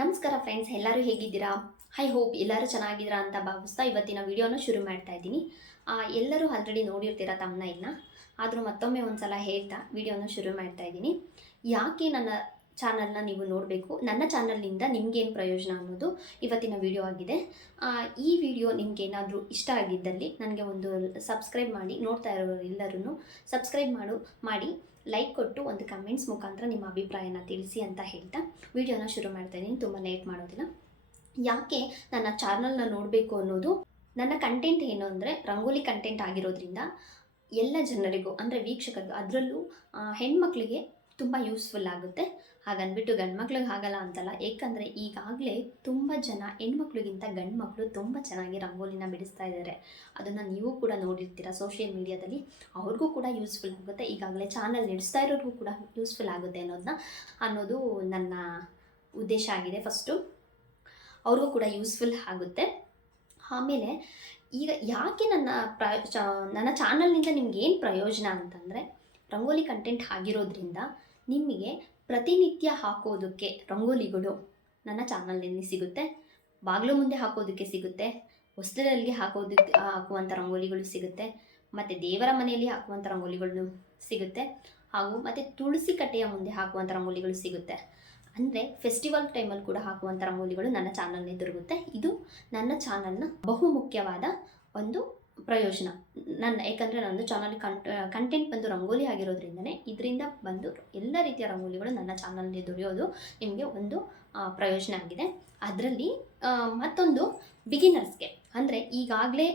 ನಮಸ್ಕಾರ ಫ್ರೆಂಡ್ಸ್ ಎಲ್ಲರೂ ಹೇಗಿದ್ದೀರಾ? ಐ ಹೋಪ್ ಎಲ್ಲರೂ ಚೆನ್ನಾಗಿದ್ದೀರಾ ಅಂತ ಭಾವಿಸ್ತಾ ಇವತ್ತಿನ ವಿಡಿಯೋನ ಶುರು ಮಾಡ್ತಾ ಇದ್ದೀನಿ. ಎಲ್ಲರೂ ಆಲ್ರೆಡಿ ನೋಡಿರ್ತೀರ ತಮ್ಮನ ಇಲ್ಲ ಆದರೂ ಮತ್ತೊಮ್ಮೆ ಒಂದು ಸಲ ಹೇಳ್ತಾ ವಿಡಿಯೋನ ಶುರು ಮಾಡ್ತಾ ಇದ್ದೀನಿ. ಯಾಕೆ ನನ್ನ ಚಾನಲ್ನ ನೀವು ನೋಡಬೇಕು? ನನ್ನ ಚಾನಲ್ನಿಂದ ನಿಮಗೇನು ಪ್ರಯೋಜನ ಅನ್ನೋದು ಇವತ್ತಿನ ವಿಡಿಯೋ ಆಗಿದೆ. ಈ ವಿಡಿಯೋ ನಿಮ್ಗೆ ಏನಾದರೂ ಇಷ್ಟ ಆಗಿದ್ದಲ್ಲಿ ನನಗೆ ಒಂದು ಸಬ್ಸ್ಕ್ರೈಬ್ ಮಾಡಿ, ನೋಡ್ತಾ ಇರೋರು ಎಲ್ಲರೂ ಸಬ್ಸ್ಕ್ರೈಬ್ ಮಾಡು, ಮಾಡಿ. ಲೈಕ್ ಕೊಟ್ಟು ಒಂದು ಕಮೆಂಟ್ಸ್ ಮುಖಾಂತರ ನಿಮ್ಮ ಅಭಿಪ್ರಾಯನ ತಿಳಿಸಿ ಅಂತ ಹೇಳ್ತಾ ವಿಡಿಯೋನ ಶುರು ಮಾಡ್ತಾ ಇದ್ದೀನಿ. ತುಂಬ ಲೇಟ್ ಮಾಡೋದಿಲ್ಲ. ಯಾಕೆ ನನ್ನ ಚಾನಲ್ನ ನೋಡಬೇಕು ಅನ್ನೋದು? ನನ್ನ ಕಂಟೆಂಟ್ ಏನು ಅಂದರೆ ರಂಗೋಲಿ ಕಂಟೆಂಟ್ ಆಗಿರೋದ್ರಿಂದ ಎಲ್ಲ ಜನರಿಗೂ, ಅಂದರೆ ವೀಕ್ಷಕರಿಗೂ, ಅದರಲ್ಲೂ ಹೆಣ್ಮಕ್ಳಿಗೆ ತುಂಬ ಯೂಸ್ಫುಲ್ ಆಗುತ್ತೆ. ಹಾಗನ್ಬಿಟ್ಟು ಗಂಡು ಮಕ್ಳಿಗೆ ಆಗಲ್ಲ ಅಂತಲ್ಲ, ಏಕೆಂದರೆ ಈಗಾಗಲೇ ತುಂಬ ಜನ ಹೆಣ್ಮಕ್ಳಿಗಿಂತ ಗಂಡು ಮಕ್ಕಳು ತುಂಬ ಚೆನ್ನಾಗಿ ರಂಗೋಲಿನ ಬಿಡಿಸ್ತಾ ಇದ್ದಾರೆ ಅದನ್ನು ನೀವು ಕೂಡ ನೋಡಿರ್ತೀರ ಸೋಷಿಯಲ್ ಮೀಡಿಯಾದಲ್ಲಿ ಅವ್ರಿಗೂ ಕೂಡ ಯೂಸ್ಫುಲ್ ಆಗುತ್ತೆ. ಈಗಾಗಲೇ ಚಾನಲ್ ನಡೆಸ್ತಾ ಇರೋರಿಗೂ ಕೂಡ ಯೂಸ್ಫುಲ್ ಆಗುತ್ತೆ ಅನ್ನೋದನ್ನ ಅನ್ನೋದು ನನ್ನ ಉದ್ದೇಶ ಆಗಿದೆ ಫಸ್ಟು ಅವ್ರಿಗೂ ಕೂಡ ಯೂಸ್ಫುಲ್ ಆಗುತ್ತೆ. ಆಮೇಲೆ ಈಗ ಯಾಕೆ ನನ್ನ ಪ್ರಯೋ ಚ ನನ್ನ ಚಾನಲ್ನಿಂದ ನಿಮ್ಗೆ ಏನು ಪ್ರಯೋಜನ ಅಂತಂದರೆ ರಂಗೋಲಿ ಕಂಟೆಂಟ್ ಆಗಿರೋದ್ರಿಂದ ನಿಮಗೆ ಪ್ರತಿನಿತ್ಯ ಹಾಕೋದಕ್ಕೆ ರಂಗೋಲಿಗಳು ನನ್ನ ಚಾನಲ್ನಲ್ಲಿ ಸಿಗುತ್ತೆ. ಬಾಗಿಲು ಮುಂದೆ ಹಾಕೋದಕ್ಕೆ ಸಿಗುತ್ತೆ. ಹೊಸ್ತಿಲಲ್ಲಿ ಹಾಕೋದಕ್ಕೆ ಹಾಕುವಂಥ ರಂಗೋಲಿಗಳು ಸಿಗುತ್ತೆ. ಮತ್ತು ದೇವರ ಮನೆಯಲ್ಲಿ ಹಾಕುವಂಥ ರಂಗೋಲಿಗಳು ಸಿಗುತ್ತೆ. ಹಾಗೂ ಮತ್ತು ತುಳಸಿ ಕಟ್ಟೆಯ ಮುಂದೆ ಹಾಕುವಂಥ ರಂಗೋಲಿಗಳು ಸಿಗುತ್ತೆ. ಅಂದರೆ ಫೆಸ್ಟಿವಲ್ ಟೈಮಲ್ಲಿ ಕೂಡ ಹಾಕುವಂಥ ರಂಗೋಲಿಗಳು ನನ್ನ ಚಾನಲ್ನೇ ದೊರಕುತ್ತೆ. ಇದು ನನ್ನ ಚಾನಲ್ನ ಬಹು ಮುಖ್ಯವಾದ ಒಂದು ಪ್ರಯೋಜನ. ನನ್ನ ಯಾಕಂದರೆ ನನ್ನದು ಚಾನಲ್ ಕಂಟ್ ಕಂಟೆಂಟ್ ಬಂದು ರಂಗೋಲಿ ಆಗಿರೋದ್ರಿಂದನೇ ಇದರಿಂದ ಬಂದು ಎಲ್ಲ ರೀತಿಯ ರಂಗೋಲಿಗಳು ನನ್ನ ಚಾನಲ್ನಲ್ಲಿ ದೊರೆಯೋದು ನಿಮಗೆ ಒಂದು ಪ್ರಯೋಜನ ಆಗಿದೆ. ಅದರಲ್ಲಿ ಮತ್ತೊಂದು ಬಿಗಿನರ್ಸ್ಗೆ ಅಂದರೆ ಈಗಾಗಲೇ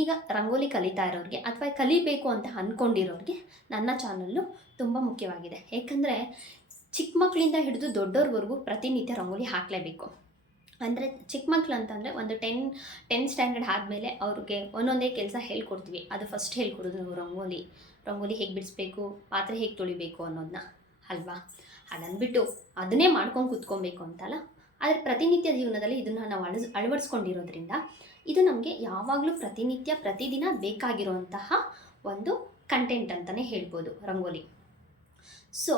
ಈಗ ರಂಗೋಲಿ ಕಲಿತಾ ಇರೋರಿಗೆ ಅಥವಾ ಕಲಿಬೇಕು ಅಂತ ಅಂದ್ಕೊಂಡಿರೋರಿಗೆ ನನ್ನ ಚಾನಲ್ಲು ತುಂಬ ಮುಖ್ಯವಾಗಿದೆ. ಏಕೆಂದರೆ ಚಿಕ್ಕ ಮಕ್ಕಳಿಂದ ಹಿಡಿದು ದೊಡ್ಡವ್ರವರೆಗೂ ಪ್ರತಿನಿತ್ಯ ರಂಗೋಲಿ ಹಾಕಲೇಬೇಕು. ಅಂದರೆ ಚಿಕ್ಕ ಮಕ್ಕಳು ಅಂತಂದರೆ ಒಂದು ಟೆನ್ ಟೆನ್ ಸ್ಟ್ಯಾಂಡರ್ಡ್ ಆದಮೇಲೆ ಅವ್ರಿಗೆ ಒಂದೊಂದೇ ಕೆಲಸ ಹೇಳ್ಕೊಡ್ತೀವಿ. ಅದು ಫಸ್ಟ್ ಹೇಳ್ಕೊಡೋದು ನಾವು ರಂಗೋಲಿ. ರಂಗೋಲಿ ಹೇಗೆ ಬಿಡಿಸ್ಬೇಕು, ಪಾತ್ರೆ ಹೇಗೆ ತೊಳಿಬೇಕು ಅನ್ನೋದನ್ನ ಅಲ್ವಾ? ಅದನ್ಬಿಟ್ಟು ಅದನ್ನೇ ಮಾಡ್ಕೊಂಡು ಕೂತ್ಕೊಬೇಕು ಅಂತಲ್ಲ? ಆದರೆ ಪ್ರತಿನಿತ್ಯ ಜೀವನದಲ್ಲಿ ಇದನ್ನು ನಾವು ಅಳಸ್, ಅಳವಡಿಸ್ಕೊಂಡಿರೋದ್ರಿಂದ ಇದು ನಮಗೆ ಯಾವಾಗಲೂ ಪ್ರತಿನಿತ್ಯ, ಪ್ರತಿದಿನ ಬೇಕಾಗಿರುವಂತಹ ಒಂದು ಕಂಟೆಂಟ್ ಅಂತಲೇ ಹೇಳ್ಬೋದು ರಂಗೋಲಿ. ಸೊ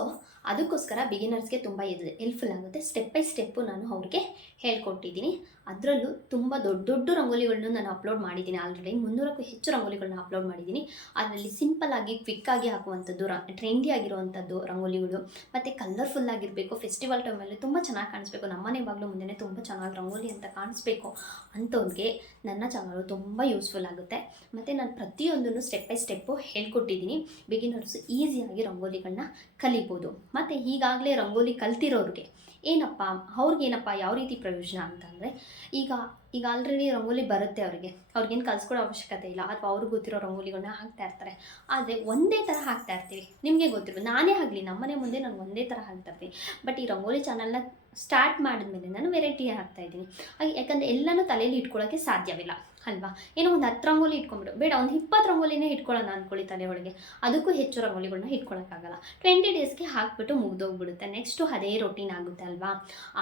ಅದಕ್ಕೋಸ್ಕರ ಬಿಗಿನರ್ಸ್ಗೆ ತುಂಬ ಇದು ಹೆಲ್ಪ್ಫುಲ್ ಆಗುತ್ತೆ. ಸ್ಟೆಪ್ ಬೈ ಸ್ಟೆಪ್ಪು ನಾನು ಅವ್ರಿಗೆ ಹೇಳ್ಕೊಟ್ಟಿದ್ದೀನಿ. ಅದರಲ್ಲೂ ತುಂಬ ದೊಡ್ಡ ದೊಡ್ಡ ರಂಗೋಲಿಗಳನ್ನು ನಾನು ಅಪ್ಲೋಡ್ ಮಾಡಿದ್ದೀನಿ ಆಲ್ರೆಡಿ ಮುನ್ನೂರಕ್ಕೂ ಹೆಚ್ಚು ರಂಗೋಲಿಗಳನ್ನ ಅಪ್ಲೋಡ್ ಮಾಡಿದ್ದೀನಿ. ಅದರಲ್ಲಿ ಸಿಂಪಲ್ ಆಗಿ ಕ್ವಿಕ್ ಆಗಿ ಹಾಕುವಂಥದ್ದು, ರ ಟ್ರೆಂಡಿ ಆಗಿರುವಂಥದ್ದು ರಂಗೋಲಿಗಳು, ಮತ್ತು ಕಲರ್ಫುಲ್ ಆಗಿರಬೇಕು. ಫೆಸ್ಟಿವಲ್ ಟೈಮಲ್ಲಿ ತುಂಬ ಚೆನ್ನಾಗಿ ಕಾಣಿಸ್ಬೇಕು. ನಮ್ಮನೆ ಬಾಗಿಲು ಮುಂದೆ ತುಂಬ ಚೆನ್ನಾಗಿ ರಂಗೋಲಿ ಅಂತ ಕಾಣಿಸ್ಬೇಕು ಅಂಥವ್ರಿಗೆ ನನ್ನ ಚಾನಲು ತುಂಬ ಯೂಸ್ಫುಲ್ ಆಗುತ್ತೆ. ಮತ್ತು ನಾನು ಪ್ರತಿಯೊಂದನ್ನು ಸ್ಟೆಪ್ ಬೈ ಸ್ಟೆಪ್ಪು ಹೇಳ್ಕೊಟ್ಟಿದ್ದೀನಿ. ಬಿಗಿನರ್ಸ್ ಈಸಿಯಾಗಿ ರಂಗೋಲಿಗಳನ್ನ ಕಲಿಬೋದು. ಮತ್ತು ಈಗಾಗಲೇ ರಂಗೋಲಿ ಕಲ್ತಿರೋರಿಗೆ ಏನಪ್ಪ ಅವ್ರಿಗೇನಪ್ಪ ಯಾವ ರೀತಿ ಪ್ರಯೋಜನ ಅಂತಂದರೆ, ಈಗ ಈಗ ಆಲ್ರೆಡಿ ರಂಗೋಲಿ ಬರುತ್ತೆ ಅವರಿಗೆ. ಅವ್ರಿಗೇನು ಕಲ್ಸ್ಕೊಡೋ ಅವಶ್ಯಕತೆ ಇಲ್ಲ ಅಥವಾ ಅವ್ರಿಗೆ ಗೊತ್ತಿರೋ ರಂಗೋಲಿಗಳನ್ನ ಹಾಕ್ತಾ ಇರ್ತಾರೆ. ಆದರೆ ಒಂದೇ ಥರ ಹಾಕ್ತಾ ಇರ್ತೀವಿ. ನಿಮಗೆ ಗೊತ್ತಿರೋ ನಾನೇ ಆಗಲಿ, ನಮ್ಮನೆ ಮುಂದೆ ನಾನು ಒಂದೇ ಥರ ಹಾಕ್ತಾ ಇರ್ತೀನಿ. ಬಟ್ ಈ ರಂಗೋಲಿ ಚಾನಲ್ನ ಸ್ಟಾರ್ಟ್ ಮಾಡಿದ್ಮೇಲೆ ನಾನು ವೆರೈಟಿ ಹಾಕ್ತಾ ಇದ್ದೀನಿ. ಹಾಗೆ ಯಾಕಂದರೆ ಎಲ್ಲನೂ ತಲೆಯಲ್ಲಿ ಇಟ್ಕೊಳ್ಳೋಕ್ಕೆ ಸಾಧ್ಯವಿಲ್ಲ, ಅಲ್ವಾ? ಏನೋ ಒಂದು ಹತ್ತು ರಂಗೋಲಿ ಇಟ್ಕೊಂಡ್ಬಿಡು ಬೇಡ, ಒಂದು ಇಪ್ಪತ್ತು ರಂಗೋಲಿನೇ ಇಟ್ಕೊಳ್ಳೋಣ ಅಂದ್ಕೊಳ್ಳಿ ತಲೆ ಒಳಗೆ. ಅದಕ್ಕೂ ಹೆಚ್ಚು ರಂಗೋಲಿಗಳನ್ನ ಇಟ್ಕೊಳ್ಳೋಕ್ಕಾಗಲ್ಲ ಟ್ವೆಂಟಿ ಡೇಸ್ಗೆ ಹಾಕ್ಬಿಟ್ಟು ಮುಗ್ದೋಗ್ಬಿಡುತ್ತೆ. ನೆಕ್ಸ್ಟು ಅದೇ ರೊಟೀನ್ ಆಗುತ್ತೆ, ಅಲ್ವಾ?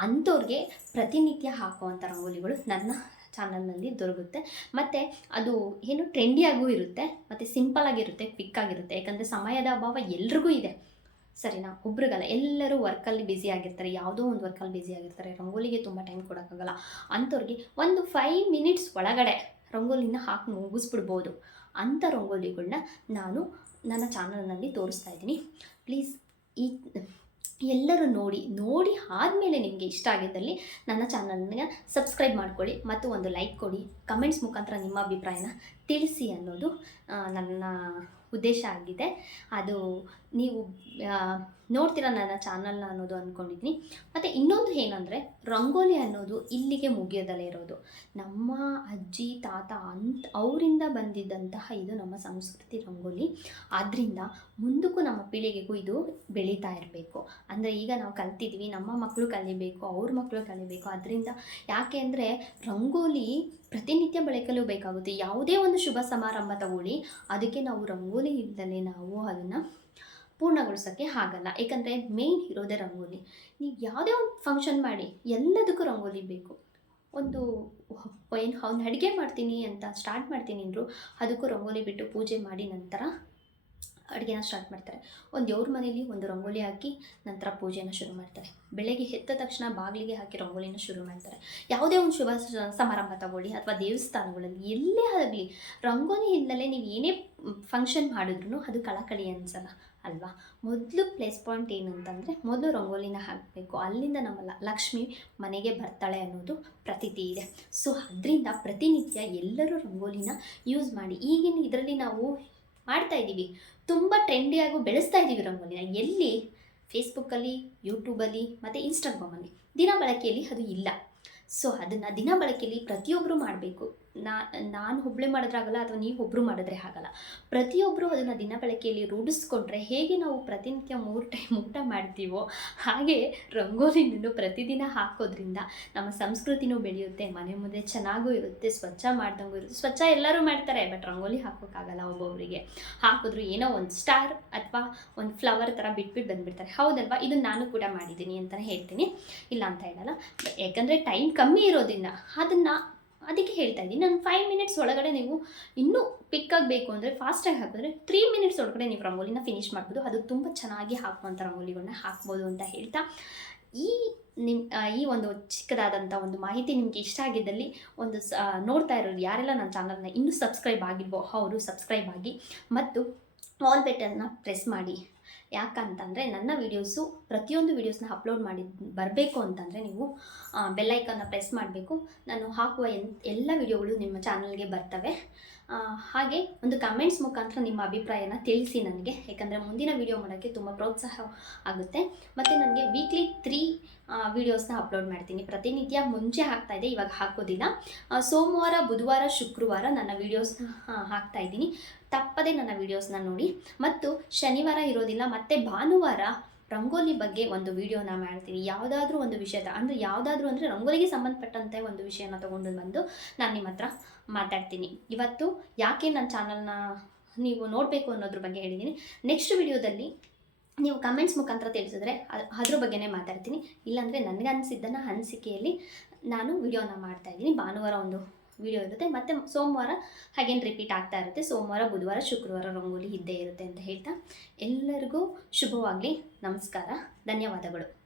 ಅಂಥವ್ರಿಗೆ ಪ್ರತಿನಿತ್ಯ ಹಾಕುವಂಥ ರಂಗೋಲಿಗಳು ನನ್ನ ಚಾನಲ್ನಲ್ಲಿ ದೊರಕುತ್ತೆ. ಮತ್ತು ಅದು ಏನು ಟ್ರೆಂಡಿಯಾಗೂ ಇರುತ್ತೆ, ಮತ್ತು ಸಿಂಪಲ್ ಆಗಿರುತ್ತೆ ಕ್ವಿಕ್ ಆಗಿರುತ್ತೆ. ಯಾಕಂದರೆ ಸಮಯದ ಅಭಾವ ಎಲ್ರಿಗೂ ಇದೆ. ಸರಿನಾ? ಒಬ್ರಿಗಲ್ಲ, ಎಲ್ಲರೂ ವರ್ಕಲ್ಲಿ ಬ್ಯುಸಿ ಆಗಿರ್ತಾರೆ, ಯಾವುದೋ ಒಂದು ವರ್ಕಲ್ಲಿ ಬ್ಯುಸಿ ಆಗಿರ್ತಾರೆ, ರಂಗೋಲಿಗೆ ತುಂಬ ಟೈಮ್ ಕೊಡೋಕ್ಕಾಗಲ್ಲ. ಅಂಥವ್ರಿಗೆ ಒಂದು ಫೈವ್ ಮಿನಿಟ್ಸ್ ಒಳಗಡೆ ರಂಗೋಲಿನ ಹಾಕಿ ಮುಗಿಸ್ಬಿಡ್ಬೋದು ಅಂಥ ರಂಗೋಲಿಗಳನ್ನ ನಾನು ನನ್ನ ಚಾನಲ್ನಲ್ಲಿ ತೋರಿಸ್ತಾ ಇದ್ದೀನಿ. ಪ್ಲೀಸ್ ಈ ಎಲ್ಲರೂ ನೋಡಿ ನೋಡಿ ಆದಮೇಲೆ ನಿಮಗೆ ಇಷ್ಟ ಆಗಿದ್ದಲ್ಲಿ ನನ್ನ ಚಾನಲ್ನ ಸಬ್ಸ್ಕ್ರೈಬ್ ಮಾಡ್ಕೊಳ್ಳಿ ಮತ್ತು ಒಂದು ಲೈಕ್ ಕೊಡಿ. ಕಮೆಂಟ್ಸ್ ಮುಖಾಂತರ ನಿಮ್ಮ ಅಭಿಪ್ರಾಯನ ತಿಳಿಸಿ ಅನ್ನೋದು ನನ್ನ ಉದ್ದೇಶ ಆಗಿದೆ. ಅದು ನೀವು ನೋಡ್ತೀರ ನನ್ನ ಚಾನಲ್ನ ಅನ್ನೋದು ಅಂದ್ಕೊಂಡಿದ್ದೀನಿ ಮತ್ತು ಇನ್ನೊಂದು ಏನಂದರೆ, ರಂಗೋಲಿ ಅನ್ನೋದು ಇಲ್ಲಿಗೆ ಮುಗಿಯೋದಲ್ಲೇ ಇರೋದು. ನಮ್ಮ ಅಜ್ಜಿ, ತಾತ ಅಂತ ಅವರಿಂದ ಬಂದಿದ್ದಂತಹ ಇದು ನಮ್ಮ ಸಂಸ್ಕೃತಿ ರಂಗೋಲಿ. ಆದ್ದರಿಂದ ಮುಂದಕ್ಕೂ ನಮ್ಮ ಪೀಳಿಗೆಗೂ ಇದು ಬೆಳೀತಾ ಇರಬೇಕು. ಅಂದರೆ ಈಗ ನಾವು ಕಲ್ತಿದ್ವಿ, ನಮ್ಮ ಮಕ್ಕಳು ಕಲಿಬೇಕು, ಅವ್ರ ಮಕ್ಕಳು ಕಲಿಬೇಕು. ಅದರಿಂದ ಯಾಕೆ ಅಂದರೆ ರಂಗೋಲಿ ಪ್ರತಿನಿತ್ಯ ಬಳಕಲು ಬೇಕಾಗುತ್ತೆ. ಯಾವುದೇ ಒಂದು ಶುಭ ಸಮಾರಂಭ ತಗೊಳ್ಳಿ, ಅದಕ್ಕೆ ನಾವು ರಂಗೋಲಿ ಇಲ್ದಲೇ ನಾವು ಅದನ್ನು ಪೂರ್ಣಗೊಳಿಸೋಕ್ಕೆ ಆಗಲ್ಲ. ಏಕೆಂದರೆ ಮೇನ್ ಇರೋದೇ ರಂಗೋಲಿ. ನೀವು ಯಾವುದೇ ಒಂದು ಫಂಕ್ಷನ್ ಮಾಡಿ, ಎಲ್ಲದಕ್ಕೂ ರಂಗೋಲಿ ಬೇಕು. ಒಂದು ಏನು, ಅವ್ನು ಅಡುಗೆ ಮಾಡ್ತೀನಿ ಅಂತ ಸ್ಟಾರ್ಟ್ ಮಾಡ್ತೀನಿ ಅಂದರು, ಅದಕ್ಕೂ ರಂಗೋಲಿ ಬಿಟ್ಟು ಪೂಜೆ ಮಾಡಿ ನಂತರ ಅಡುಗೆನ ಸ್ಟಾರ್ಟ್ ಮಾಡ್ತಾರೆ. ಒಂದು ದೇವ್ರ ಮನೇಲಿ ಒಂದು ರಂಗೋಲಿ ಹಾಕಿ ನಂತರ ಪೂಜೆನ ಶುರು ಮಾಡ್ತಾರೆ. ಬೆಳಗ್ಗೆ ಎದ್ದ ತಕ್ಷಣ ಬಾಗಿಲಿಗೆ ಹಾಕಿ ರಂಗೋಲಿನ ಶುರು ಮಾಡ್ತಾರೆ. ಯಾವುದೇ ಒಂದು ಶುಭ ಸಮಾರಂಭ ತಗೊಳ್ಳಿ, ಅಥವಾ ದೇವಸ್ಥಾನಗಳಲ್ಲಿ ಎಲ್ಲೇ ಆಗಲಿ, ರಂಗೋಲಿ ಹಿನ್ನೆಲೆ ನೀವು ಏನೇ ಫಂಕ್ಷನ್ ಮಾಡಿದ್ರು ಅದು ಕಳಕಳಿ ಅನ್ಸಲ್ಲ, ಅಲ್ವಾ? ಮೊದಲು ಪ್ಲೇಸ್ ಪಾಯಿಂಟ್ ಏನು ಅಂತಂದರೆ ಮೊದಲು ರಂಗೋಲಿನ ಹಾಕಬೇಕು. ಅಲ್ಲಿಂದ ನಮ್ಮ ಲಕ್ಷ್ಮಿ ಮನೆಗೆ ಬರ್ತಾಳೆ ಅನ್ನೋದು ಪ್ರತೀತಿ ಇದೆ. ಸೊ ಅದರಿಂದ ಪ್ರತಿನಿತ್ಯ ಎಲ್ಲರೂ ರಂಗೋಲಿನ ಯೂಸ್ ಮಾಡಿ. ಈಗಿನ ಇದರಲ್ಲಿ ನಾವು ಮಾಡ್ತಾ ಇದ್ದೀವಿ. ತುಂಬ ಟ್ರೆಂಡಿಯಾಗೂ ಬೆಳೆಸ್ತಾ ಇದ್ದೀವಿ ರಂಗೋಲಿನ. ಎಲ್ಲಿ? ಫೇಸ್ಬುಕ್ಕಲ್ಲಿ ಯೂಟ್ಯೂಬಲ್ಲಿ ಮತ್ತು ಇನ್ಸ್ಟಾಗ್ರಾಮಲ್ಲಿ ದಿನ ಬಳಕೆಯಲ್ಲಿ ಅದು ಇಲ್ಲ. ಸೊ ಅದನ್ನು ದಿನ ಬಳಕೆಯಲ್ಲಿ ಪ್ರತಿಯೊಬ್ಬರು ಮಾಡಬೇಕು. ನಾ, ನಾನು ಒಬ್ಬಳೇ ಮಾಡಿದ್ರಾಗಲ್ಲ ಅಥವಾ ನೀವು ಒಬ್ಬರು ಮಾಡಿದ್ರೆ ಆಗಲ್ಲ. ಪ್ರತಿಯೊಬ್ಬರು ಅದನ್ನು ದಿನ ಬಳಕೆಯಲ್ಲಿ ರೂಢಿಸ್ಕೊಂಡ್ರೆ ಹೇಗೆ ನಾವು ಪ್ರತಿನಿತ್ಯ ಮೂರು ಟೈಮ್ ಊಟ ಮಾಡ್ತೀವೋ ಹಾಗೆ ರಂಗೋಲಿನೂ ಪ್ರತಿದಿನ ಹಾಕೋದ್ರಿಂದ ನಮ್ಮ ಸಂಸ್ಕೃತಿನೂ ಬೆಳೆಯುತ್ತೆ, ಮನೆ ಮುಂದೆ ಚೆನ್ನಾಗೂ ಇರುತ್ತೆ, ಸ್ವಚ್ಛ ಮಾಡ್ದಂಗೂ ಇರುತ್ತೆ. ಸ್ವಚ್ಛ ಎಲ್ಲರೂ ಮಾಡ್ತಾರೆ ಬಟ್ ರಂಗೋಲಿ ಹಾಕೋಕ್ಕಾಗಲ್ಲ ಒಬ್ಬೊಬ್ಬರಿಗೆ ಹಾಕಿದ್ರು ಏನೋ ಒಂದು ಸ್ಟಾರ್ ಅಥವಾ ಒಂದು ಫ್ಲವರ್ ಥರ ಬಿಟ್ಬಿಟ್ಟು ಬಂದುಬಿಡ್ತಾರೆ. ಹೌದಲ್ವಾ? ಇದನ್ನು ನಾನು ಕೂಡ ಮಾಡಿದ್ದೀನಿ ಅಂತಲೇ ಹೇಳ್ತೀನಿ. ಇಲ್ಲ ಅಂತ ಹೇಳಲ್ಲ. ಯಾಕಂದರೆ ಟೈಮ್ ಕಮ್ಮಿ ಇರೋದಿಲ್ಲ ಅದನ್ನು ಅದಕ್ಕೆ ಹೇಳ್ತಾ ಇದ್ದೀನಿ. ನಾನು ಫೈವ್ ಮಿನಿಟ್ಸ್ ಒಳಗಡೆ ನೀವು ಇನ್ನೂ ಪಿಕ್ ಆಗಬೇಕು ಅಂದರೆ ಫಾಸ್ಟಾಗಿ ಹಾಕಿದ್ರೆ ತ್ರೀ ಮಿನಿಟ್ಸ್ ಒಳಗಡೆ ನೀವು ರಂಗೋಲಿನ ಫಿನಿಷ್ ಮಾಡ್ಬೋದು. ಅದು ತುಂಬ ಚೆನ್ನಾಗಿ ಹಾಕುವಂಥ ರಂಗೋಲಿಗಳನ್ನ ಹಾಕ್ಬೋದು ಅಂತ ಹೇಳ್ತಾ. ಈ ನಿಮ್ಮ ಈ ಒಂದು ಚಿಕ್ಕದಾದಂಥ ಒಂದು ಮಾಹಿತಿ ನಿಮಗೆ ಇಷ್ಟ ಆಗಿದ್ದಲ್ಲಿ ಒಂದು ಸ ನೋಡ್ತಾ ಇರೋರು ಯಾರೆಲ್ಲ ನನ್ನ ಚಾನಲ್ನ ಇನ್ನೂ ಸಬ್ಸ್ಕ್ರೈಬ್ ಆಗಿಲ್ವೋ ಅವರು ಸಬ್ಸ್ಕ್ರೈಬ್ ಆಗಿ. ಮತ್ತು ಆಲ್ ಬೆಟನ್ನ ಪ್ರೆಸ್ ಮಾಡಿ. ಯಾಕಂತಂದರೆ ನನ್ನ ವೀಡಿಯೋಸು ಪ್ರತಿಯೊಂದು ವೀಡಿಯೋಸ್ನ ಅಪ್ಲೋಡ್ ಮಾಡಿ ಬರಬೇಕು ಅಂತಂದರೆ ನೀವು ಬೆಲ್ಲೈಕನ್ನ ಪ್ರೆಸ್ ಮಾಡಬೇಕು. ನಾನು ಹಾಕುವ ಎನ್, ಎಲ್ಲ ವಿಡಿಯೋಗಳು ನಿಮ್ಮ ಚಾನಲ್ಗೆ ಬರ್ತವೆ. ಹಾಗೆ ಒಂದು ಕಮೆಂಟ್ಸ್ ಮುಖಾಂತರ ನಿಮ್ಮ ಅಭಿಪ್ರಾಯನ ತಿಳಿಸಿ ನನಗೆ. ಯಾಕಂದರೆ ಮುಂದಿನ ವಿಡಿಯೋ ಮಾಡೋಕ್ಕೆ ತುಂಬ ಪ್ರೋತ್ಸಾಹ ಆಗುತ್ತೆ. ಮತ್ತು ನನಗೆ ವೀಕ್ಲಿ ತ್ರೀ ವೀಡಿಯೋಸ್ನ ಅಪ್ಲೋಡ್ ಮಾಡ್ತೀನಿ. ಪ್ರತಿನಿತ್ಯ ಮುಂಚೆ ಹಾಕ್ತಾ ಇದೆ ಇವಾಗ ಹಾಕೋದಿಲ್ಲ. ಸೋಮವಾರ, ಬುಧವಾರ, ಶುಕ್ರವಾರ ನನ್ನ ವೀಡಿಯೋಸ್ನ ಹಾಕ್ತಾ ಇದ್ದೀನಿ. ತಪ್ಪದೇ ನನ್ನ ವೀಡಿಯೋಸ್ನ ನೋಡಿ. ಮತ್ತು ಶನಿವಾರ ಇರೋದಿಲ್ಲ ಭಾನುವಾರ ರಂಗೋಲಿ ಬಗ್ಗೆ ಒಂದು ವಿಡಿಯೋನ ಮಾಡ್ತೀನಿ ಯಾವುದಾದ್ರೂ ಒಂದು ವಿಷಯದ, ಅಂದರೆ ಯಾವುದಾದ್ರೂ ಅಂದರೆ ರಂಗೋಲಿಗೆ ಸಂಬಂಧಪಟ್ಟಂತೆ ಒಂದು ವಿಷಯನ ತೊಗೊಂಡು ಬಂದು ನಾನು ನಿಮ್ಮ ಹತ್ರ ಮಾತಾಡ್ತೀನಿ. ಇವತ್ತು ಯಾಕೆ ನನ್ನ ಚಾನಲ್ನ ನೀವು ನೋಡಬೇಕು ಅನ್ನೋದ್ರ ಬಗ್ಗೆ ಹೇಳಿದ್ದೀನಿ ನೆಕ್ಸ್ಟ್ ವಿಡಿಯೋದಲ್ಲಿ ನೀವು ಕಮೆಂಟ್ಸ್ ಮುಖಾಂತರ ತಿಳಿಸಿದ್ರೆ ಅದ್- ಅದ್ರ ಬಗ್ಗೆನೇ ಮಾತಾಡ್ತೀನಿ. ಇಲ್ಲಾಂದರೆ ನನಗೆ ಅನಿಸಿದ್ದನ್ನು ಅನಿಸಿಕೆಯಲ್ಲಿ ನಾನು ವಿಡಿಯೋನ ಮಾಡ್ತಾಯಿದ್ದೀನಿ ಭಾನುವಾರ ಒಂದು ವಿಡಿಯೋ ಇರುತ್ತೆ. ಮತ್ತು ಸೋಮವಾರ ಹಾಗೇನು ರಿಪೀಟ್ ಆಗ್ತಾ ಇರುತ್ತೆ. ಸೋಮವಾರ, ಬುಧವಾರ, ಶುಕ್ರವಾರ ರಂಗೋಲಿ ಇದ್ದೇ ಇರುತ್ತೆ ಅಂತ ಹೇಳ್ತಾ ಎಲ್ಲರಿಗೂ ಶುಭವಾಗಲಿ. ನಮಸ್ಕಾರ. ಧನ್ಯವಾದಗಳು.